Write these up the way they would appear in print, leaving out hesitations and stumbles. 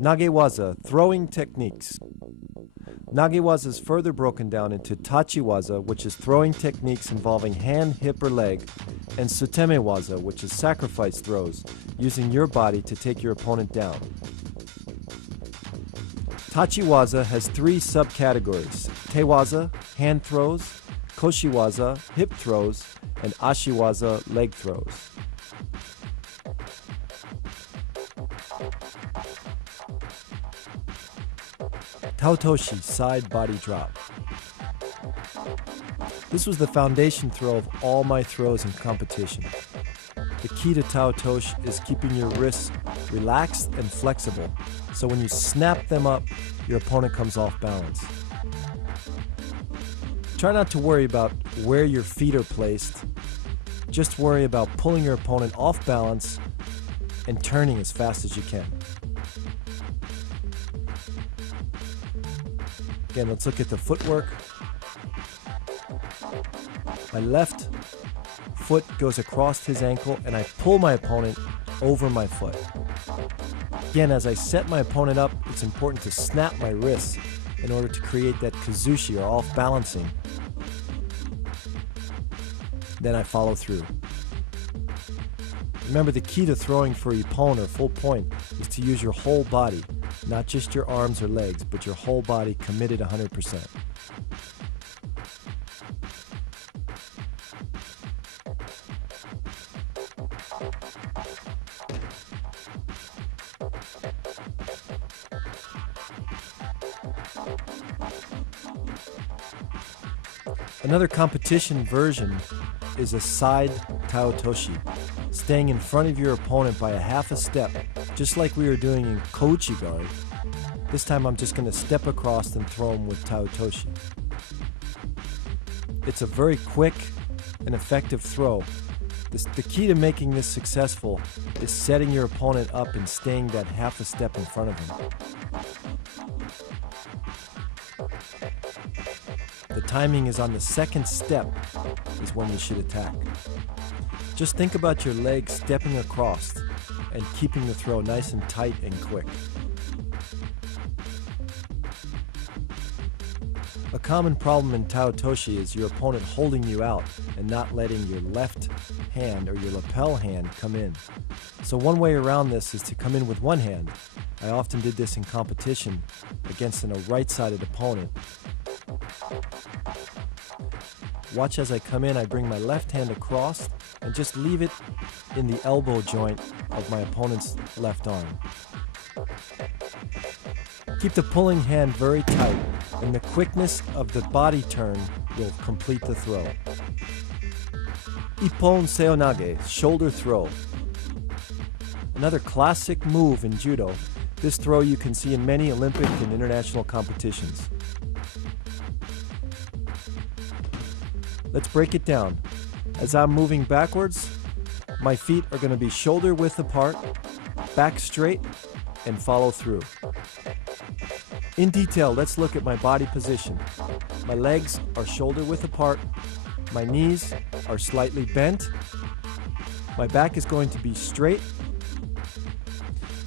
Nagewaza, throwing techniques. Nagewaza is further broken down into tachiwaza, which is throwing techniques involving hand, hip, or leg, and sutemewaza, which is sacrifice throws, using your body to take your opponent down. Tachiwaza has three subcategories: tewaza, hand throws; koshiwaza, hip throws; and ashiwaza, leg throws. Taotoshi, side body drop. This was the foundation throw of all my throws in competition. The key to Taotoshi is keeping your wrists relaxed and flexible, so when you snap them up, your opponent comes off balance. Try not to worry about where your feet are placed. Just worry about pulling your opponent off balance and turning as fast as you can. Again, let's look at the footwork. My left foot goes across his ankle and I pull my opponent over my foot. Again, as I set my opponent up, it's important to snap my wrists in order to create that kazushi or off balancing. Then I follow through. Remember, the key to throwing for ippon or full point is to use your whole body, not just your arms or legs, but your whole body committed 100%. Another competition version is a side taotoshi, staying in front of your opponent by a half a step, just like we were doing in kouchi-gari. This time I'm just going to step across and throw him with taotoshi. It's a very quick and effective throw. The key to making this successful is setting your opponent up and staying that half a step in front of him. The timing is on the second step is when you should attack. Just think about your legs stepping across and keeping the throw nice and tight and quick. A common problem in taotoshi is your opponent holding you out and not letting your left hand or your lapel hand come in. So one way around this is to come in with one hand. I often did this in competition against a right-sided opponent. Watch as I come in, I bring my left hand across and just leave it in the elbow joint of my opponent's left arm. Keep the pulling hand very tight, and the quickness of the body turn will complete the throw. Ippon seonage, shoulder throw. Another classic move in judo. This throw you can see in many Olympic and international competitions. Let's break it down. As I'm moving backwards, my feet are going to be shoulder width apart, back straight, and follow through. In detail, let's look at my body position. My legs are shoulder width apart, my knees are slightly bent, my back is going to be straight.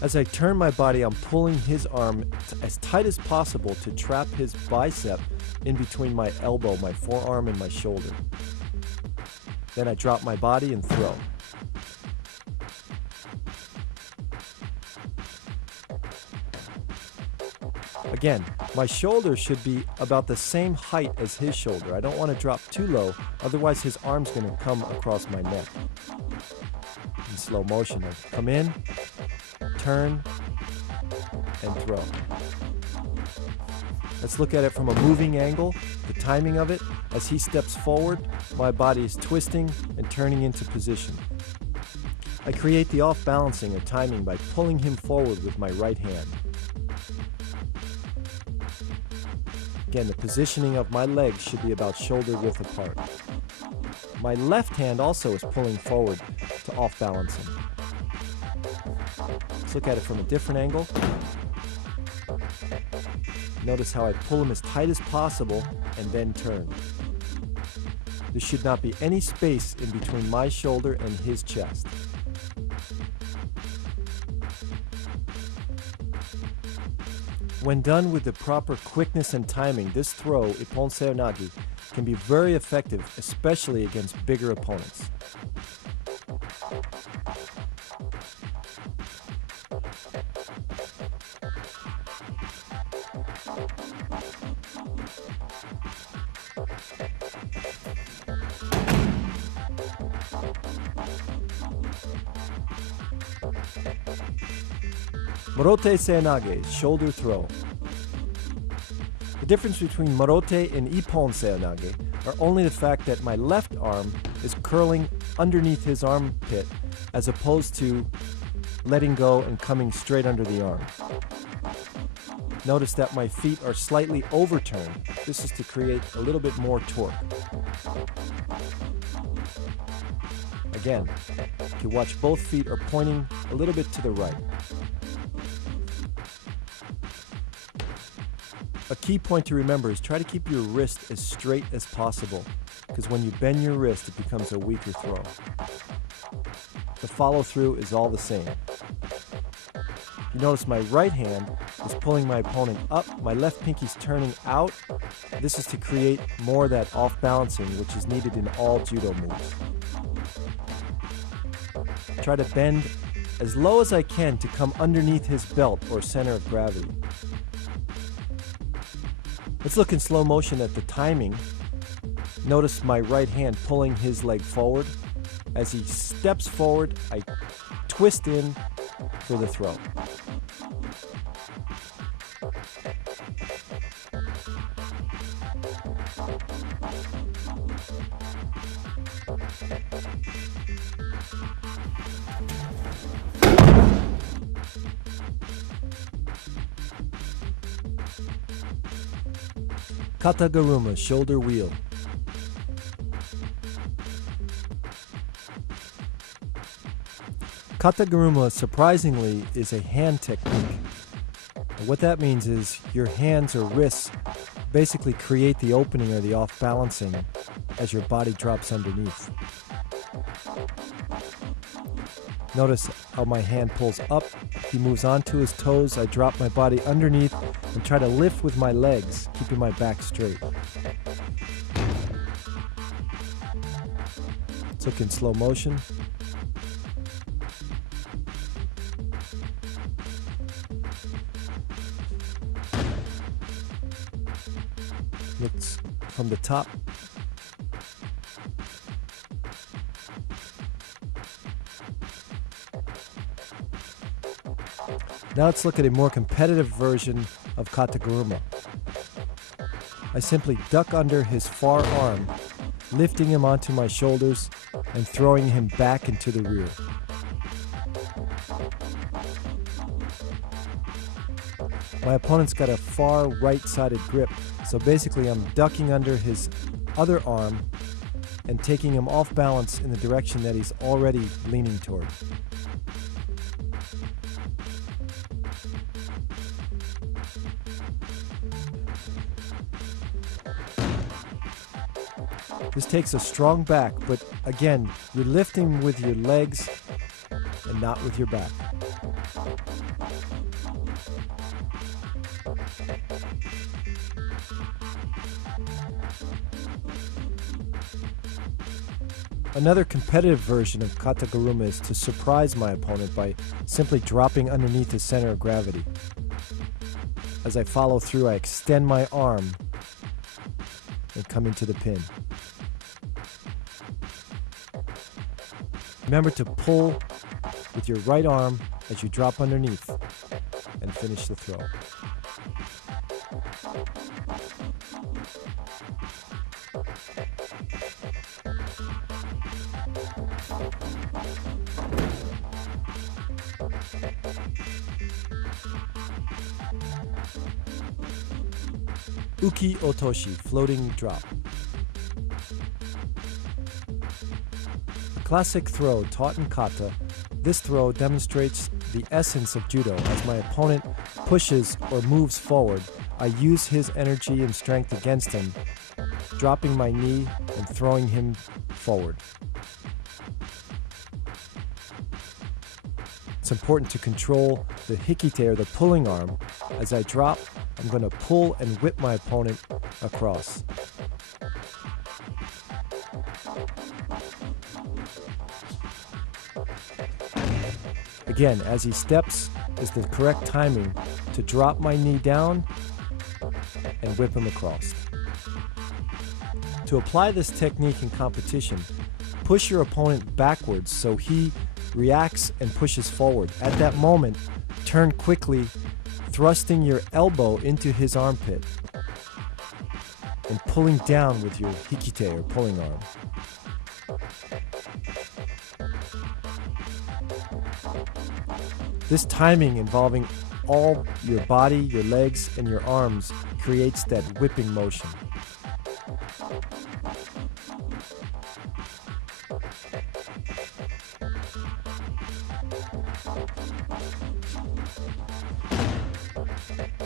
As I turn my body, I'm pulling his arm as tight as possible to trap his bicep in between my elbow, my forearm, and my shoulder. Then I drop my body and throw. Again, my shoulder should be about the same height as his shoulder. I don't want to drop too low, otherwise his arm's going to come across my neck. In slow motion, I come in, turn, and throw. Let's look at it from a moving angle, the timing of it. As he steps forward, my body is twisting and turning into position. I create the off-balancing or timing by pulling him forward with my right hand. Again, the positioning of my legs should be about shoulder width apart. My left hand also is pulling forward to off-balance him. Let's look at it from a different angle. Notice how I pull him as tight as possible and then turn. There should not be any space in between my shoulder and his chest. When done with the proper quickness and timing, this throw, Ippon Seonagi, can be very effective, especially against bigger opponents. Morote Seonage, shoulder throw. The difference between Morote and Ippon Seonage are only the fact that my left arm is curling underneath his armpit as opposed to letting go and coming straight under the arm. Notice that my feet are slightly overturned. This is to create a little bit more torque. Again, you watch both feet are pointing a little bit to the right. A key point to remember is try to keep your wrist as straight as possible, because when you bend your wrist, it becomes a weaker throw. The follow-through is all the same. You notice my right hand is pulling my opponent up, my left pinky's turning out. This is to create more of that off-balancing, which is needed in all judo moves. Try to bend as low as I can to come underneath his belt or center of gravity. Let's look in slow motion at the timing. Notice my right hand pulling his leg forward. As he steps forward, I twist in for the throw. Kataguruma, shoulder wheel. Kataguruma, surprisingly, is a hand technique. And what that means is your hands or wrists basically create the opening or the off-balancing as your body drops underneath. Notice how my hand pulls up, he moves onto his toes, I drop my body underneath and try to lift with my legs, keeping my back straight. Let's look in slow motion. Looks from the top. Now let's look at a more competitive version of Kataguruma. I simply duck under his far arm, lifting him onto my shoulders and throwing him back into the rear. My opponent's got a far right-sided grip, so basically I'm ducking under his other arm and taking him off balance in the direction that he's already leaning toward. This takes a strong back, but again, you're lifting with your legs and not with your back. Another competitive version of Kataguruma is to surprise my opponent by simply dropping underneath his center of gravity. As I follow through, I extend my arm and come into the pin. Remember to pull with your right arm as you drop underneath and finish the throw. Uki Otoshi, floating drop. A classic throw taught in kata, this throw demonstrates the essence of judo. As my opponent pushes or moves forward, I use his energy and strength against him, dropping my knee and throwing him forward. It's important to control the hikite, or the pulling arm. As I drop, I'm going to pull and whip my opponent across. Again, as he steps, is the correct timing to drop my knee down and whip him across. To apply this technique in competition, push your opponent backwards so he reacts and pushes forward. At that moment, turn quickly, thrusting your elbow into his armpit and pulling down with your hikite, or pulling arm. This timing involving all your body, your legs, and your arms creates that whipping motion.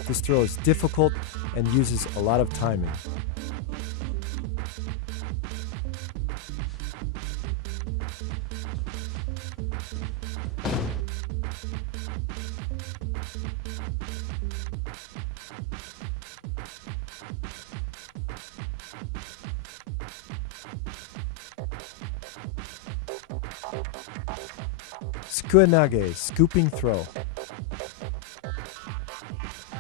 This throw is difficult and uses a lot of timing. Tsukuenage, scooping throw.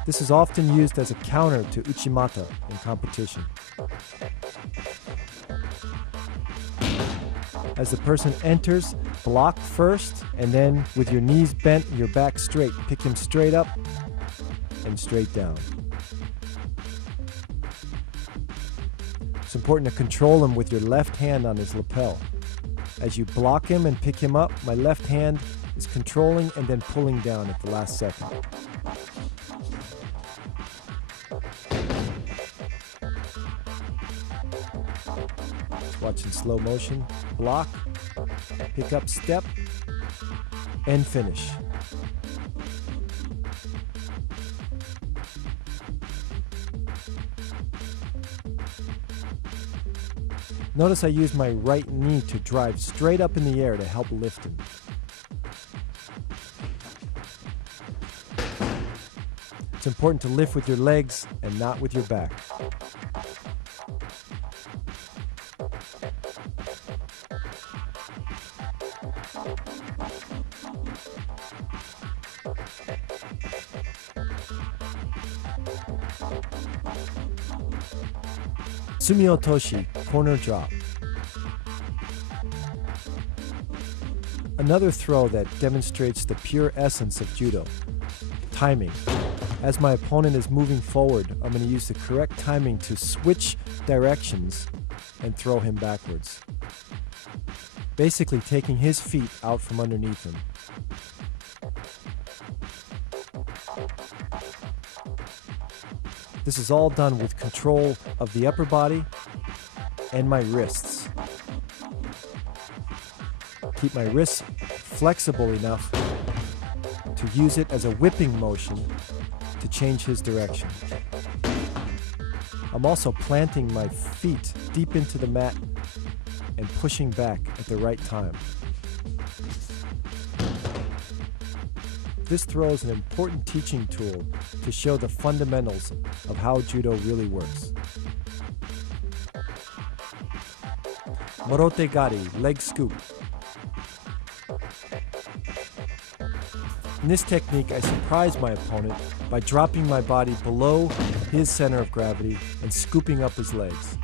This is often used as a counter to uchimata in competition. As the person enters, block first, and then with your knees bent, your back straight, pick him straight up and straight down. It's important to control him with your left hand on his lapel. As you block him and pick him up, my left hand is controlling and then pulling down at the last second. Watch in slow motion. Block, pick up, step, and finish. Notice I use my right knee to drive straight up in the air to help lift him. It's important to lift with your legs and not with your back. Sumiotoshi, corner drop. Another throw that demonstrates the pure essence of judo. Timing. As my opponent is moving forward, I'm going to use the correct timing to switch directions and throw him backwards. Basically taking his feet out from underneath him. This is all done with control of the upper body and my wrists. Keep my wrists flexible enough to use it as a whipping motion to change his direction. I'm also planting my feet deep into the mat and pushing back at the right time. This throw is an important teaching tool to show the fundamentals of how judo really works. Morote gari, leg scoop. In this technique, I surprise my opponent by dropping my body below his center of gravity and scooping up his legs.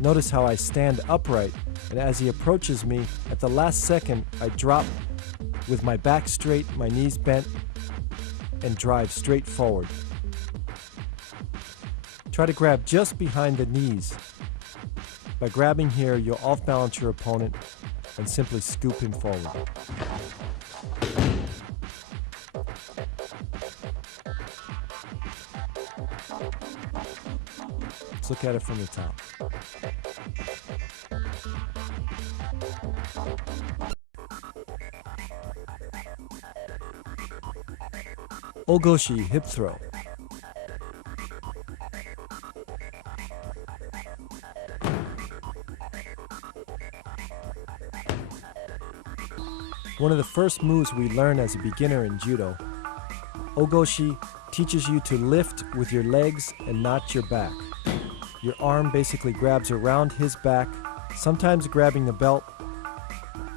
Notice how I stand upright, and as he approaches me, at the last second, I drop with my back straight, my knees bent, and drive straight forward. Try to grab just behind the knees. By grabbing here, you'll off-balance your opponent and simply scoop him forward. Let's look at it from the top. Ogoshi, hip throw. one of the first moves we learn as a beginner in judo. Ogoshi teaches you to lift with your legs and not your back. Your arm basically grabs around his back, sometimes grabbing the belt,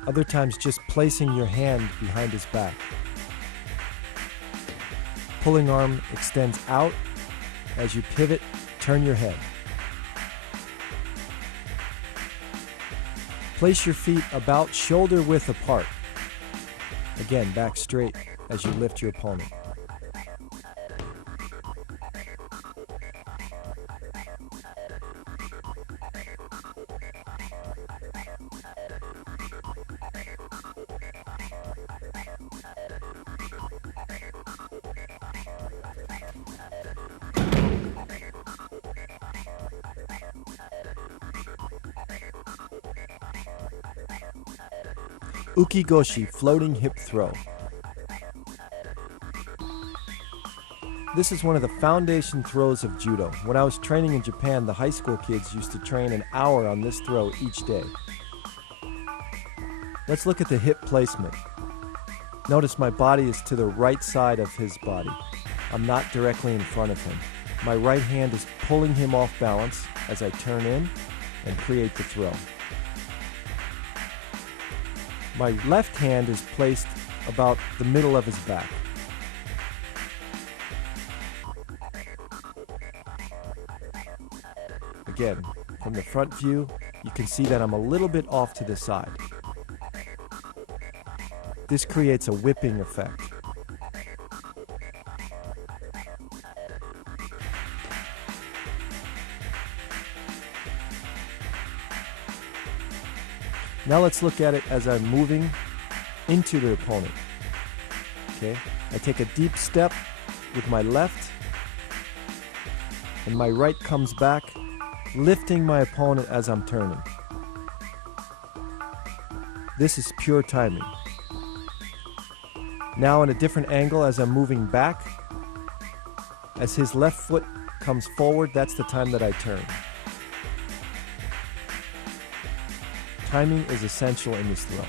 other times just placing your hand behind his back. Pulling arm extends out. As you pivot, turn your head. Place your feet about shoulder width apart. Again, back straight as you lift your opponent. Ukigoshi, floating hip throw. This is one of the foundation throws of judo. When I was training in Japan, the high school kids used to train an hour on this throw each day. Let's look at the hip placement. Notice my body is to the right side of his body. I'm not directly in front of him. My right hand is pulling him off balance as I turn in and create the throw. My left hand is placed about the middle of his back. Again, from the front view, you can see that I'm a little bit off to the side. This creates a whipping effect. Now let's look at it as I'm moving into the opponent. Okay, I take a deep step with my left, and my right comes back, lifting my opponent as I'm turning. This is pure timing. Now in a different angle as I'm moving back, as his left foot comes forward, that's the time that I turn. Timing is essential in this throw.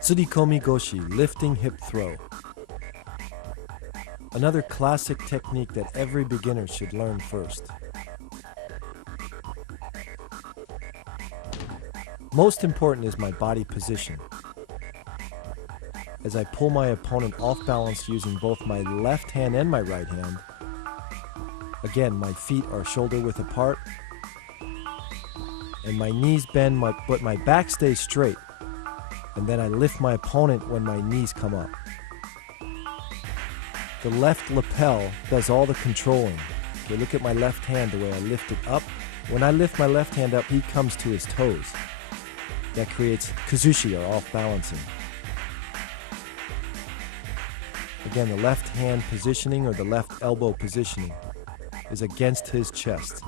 Tsurikomi goshi, lifting hip throw. Another classic technique that every beginner should learn first. Most important is my body position. As I pull my opponent off balance using both my left hand and my right hand, again, my feet are shoulder width apart, and my knees bend, but my back stays straight. And then I lift my opponent when my knees come up. The left lapel does all the controlling. Okay, look at my left hand, the way I lift it up. When I lift my left hand up, he comes to his toes. That creates kazushi, or off balancing. Again, the left hand positioning or the left elbow positioning is against his chest.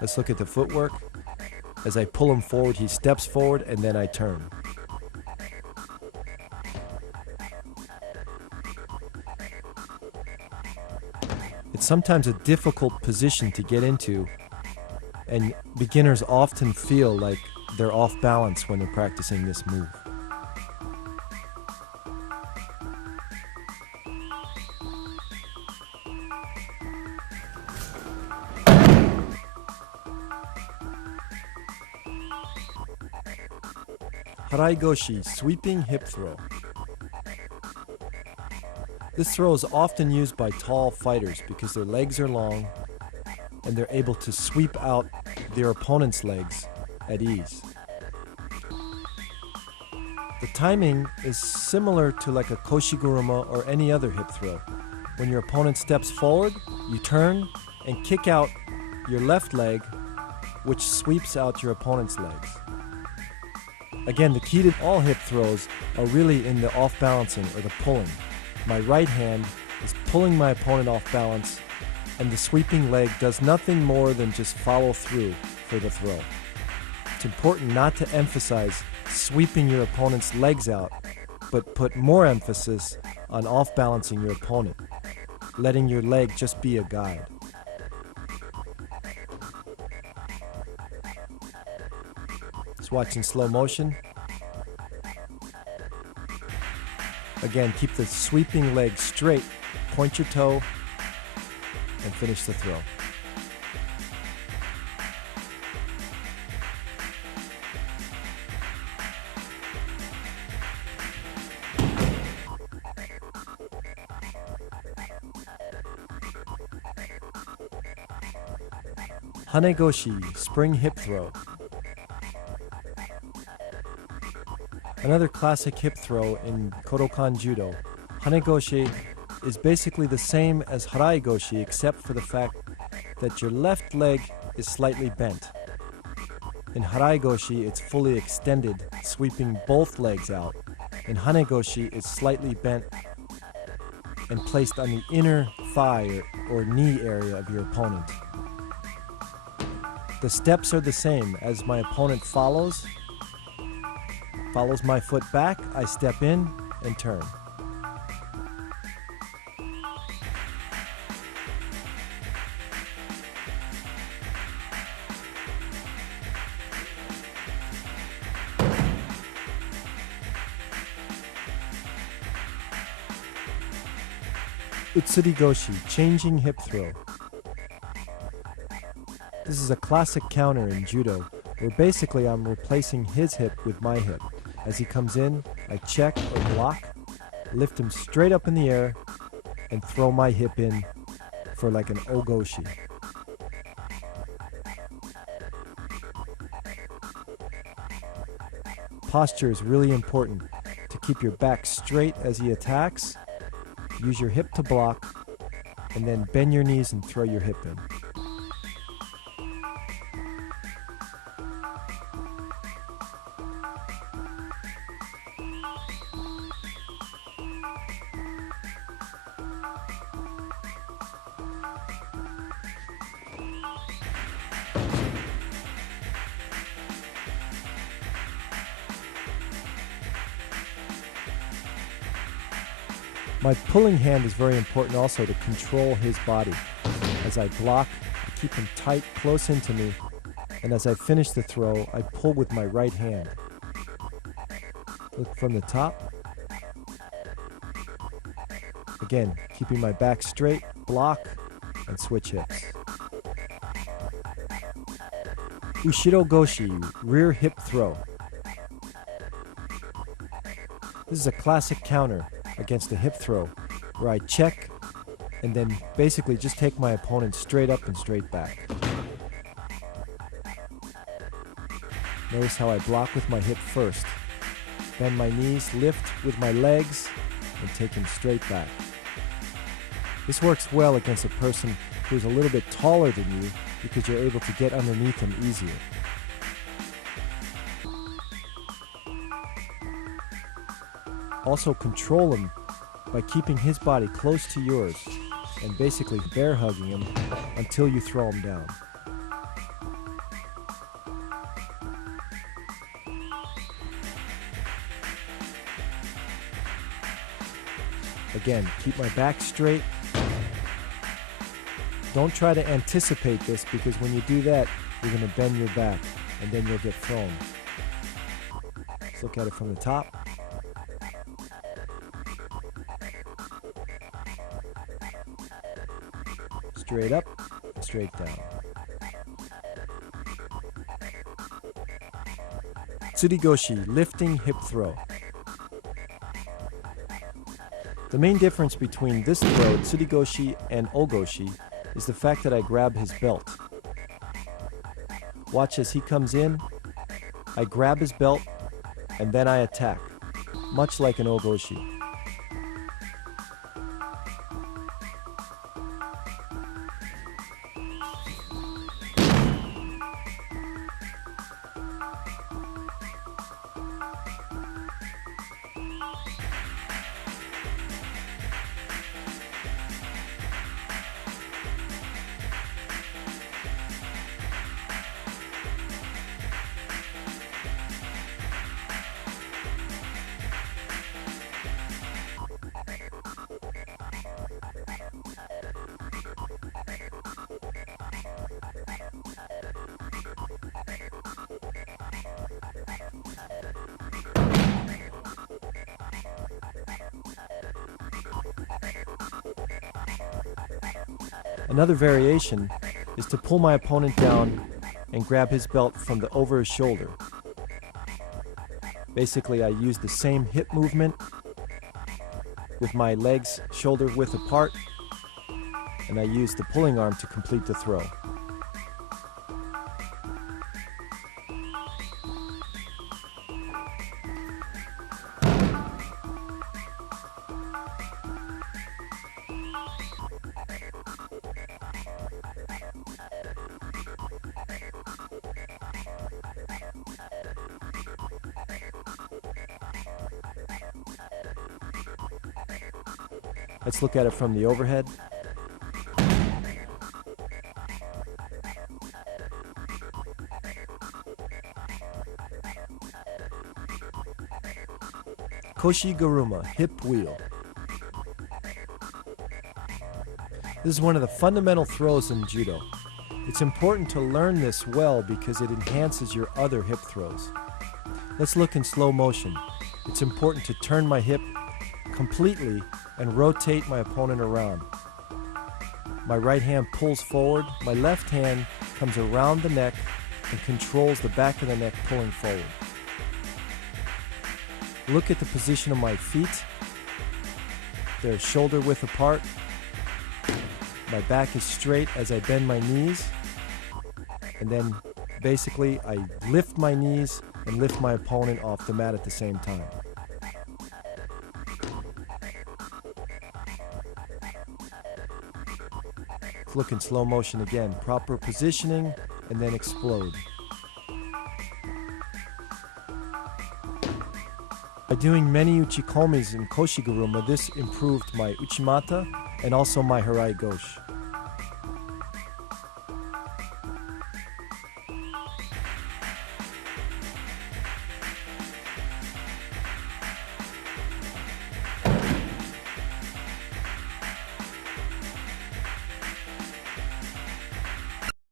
Let's look at the footwork. As I pull him forward, he steps forward, and then I turn. It's sometimes a difficult position to get into, and beginners often feel like they're off balance when they're practicing this move. Haraigoshi, sweeping hip throw. This throw is often used by tall fighters because their legs are long and they're able to sweep out their opponent's legs at ease. The timing is similar to like a koshiguruma or any other hip throw. When your opponent steps forward, you turn and kick out your left leg which sweeps out your opponent's legs. Again, the key to all hip throws are really in the off-balancing or the pulling. My right hand is pulling my opponent off balance, and the sweeping leg does nothing more than just follow through for the throw. It's important not to emphasize sweeping your opponent's legs out, but put more emphasis on off-balancing your opponent, letting your leg just be a guide. Let's watch in slow motion. Again, keep the sweeping leg straight, point your toe, and finish the throw. Hanegoshi, spring hip throw. Another classic hip throw in Kodokan Judo. Hanegoshi is basically the same as Haraigoshi except for the fact that your left leg is slightly bent. In Haraigoshi, it's fully extended, sweeping both legs out. In Hanegoshi, it's slightly bent and placed on the inner thigh or knee area of your opponent. The steps are the same. As my opponent follows my foot back, I step in and turn. Utsurigoshi, changing hip throw. This is a classic counter in judo, where basically I'm replacing his hip with my hip. As he comes in, I check or block, lift him straight up in the air, and throw my hip in for like an ogoshi. Posture is really important to keep your back straight as he attacks. Use your hip to block, and then bend your knees and throw your hip in. My pulling hand is very important also to control his body. As I block, I keep him tight, close into me, and as I finish the throw, I pull with my right hand. Look from the top. Again, keeping my back straight, block, and switch hips. Ushiro Goshi, rear hip throw. This is a classic counter against a hip throw, where I check and then basically just take my opponent straight up and straight back. Notice how I block with my hip first, bend my knees, lift with my legs, and take him straight back. This works well against a person who's a little bit taller than you because you're able to get underneath him easier. Also control him by keeping his body close to yours and basically bear hugging him until you throw him down. Again, keep my back straight. Don't try to anticipate this because when you do that, you're going to bend your back and then you'll get thrown. Let's look at it from the top. Straight up, straight down. Tsurigoshi, lifting hip throw. The main difference between this throw, Tsurigoshi, and Ogoshi is the fact that I grab his belt. Watch as he comes in, I grab his belt, and then I attack, much like an Ogoshi. Another variation is to pull my opponent down and grab his belt from over his shoulder. Basically, I use the same hip movement with my legs shoulder width apart, and I use the pulling arm to complete the throw. Let's look at it from the overhead. Koshi-garuma, hip wheel. This is one of the fundamental throws in judo. It's important to learn this well because it enhances your other hip throws. Let's look in slow motion. It's important to turn my hip completely and rotate my opponent around. My right hand pulls forward, my left hand comes around the neck and controls the back of the neck, pulling forward. Look at the position of my feet. They're shoulder width apart. My back is straight as I bend my knees. And then basically I lift my knees and lift my opponent off the mat at the same time. Look in slow motion again. Proper positioning and then explode. By doing many uchikomis in Koshi-garuma, this improved my uchimata and also my harai goshi.